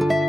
thank you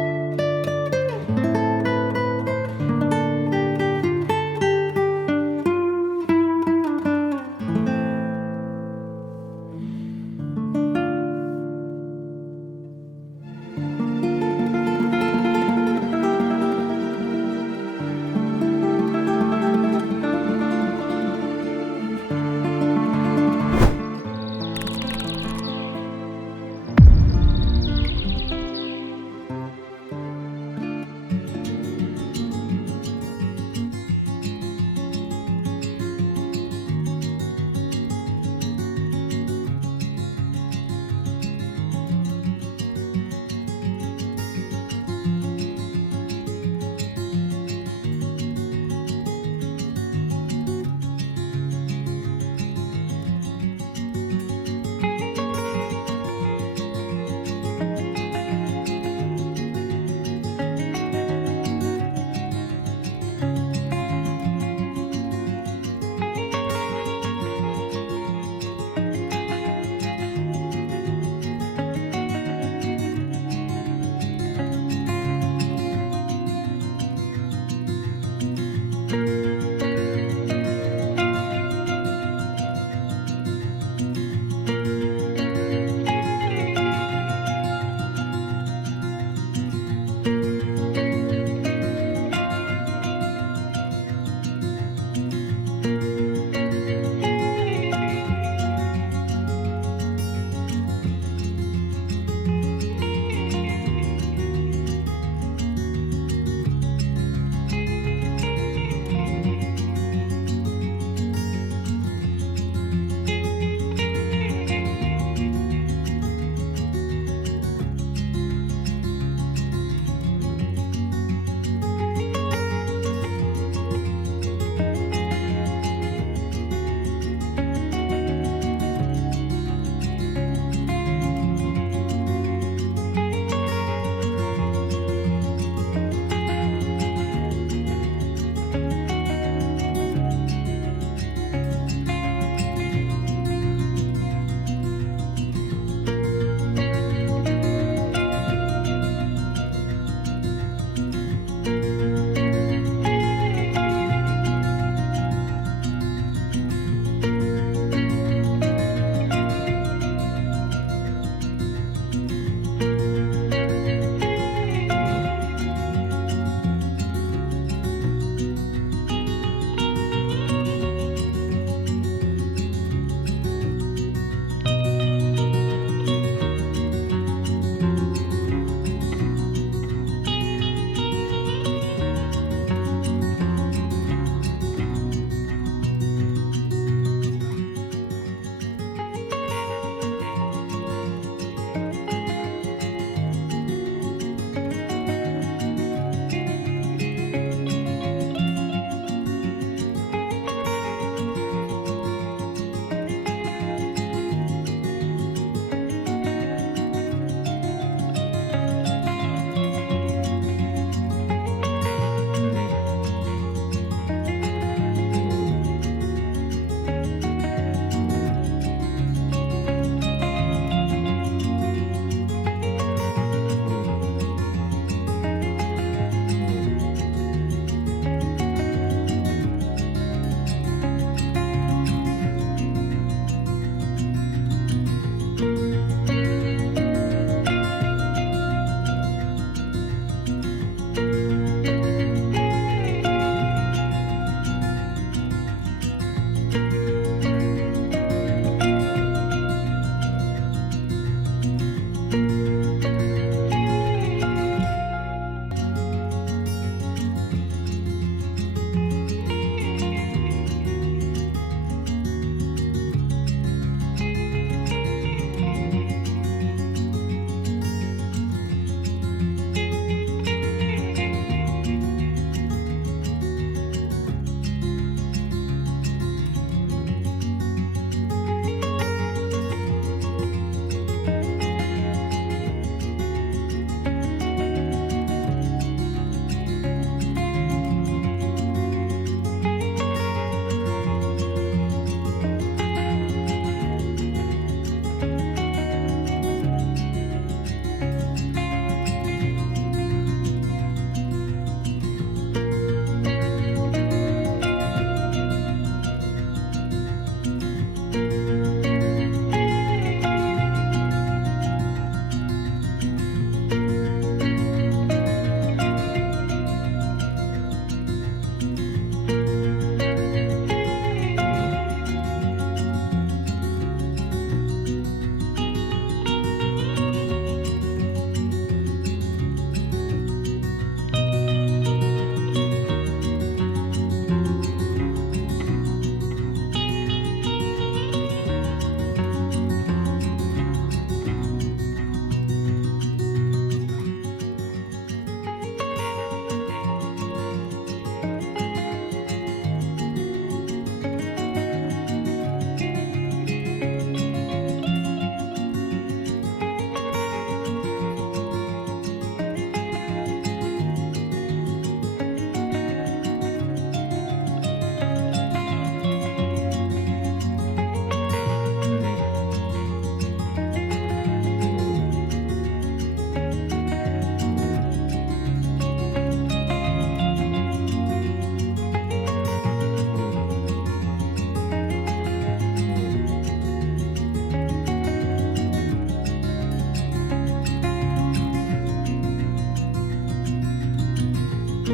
thank you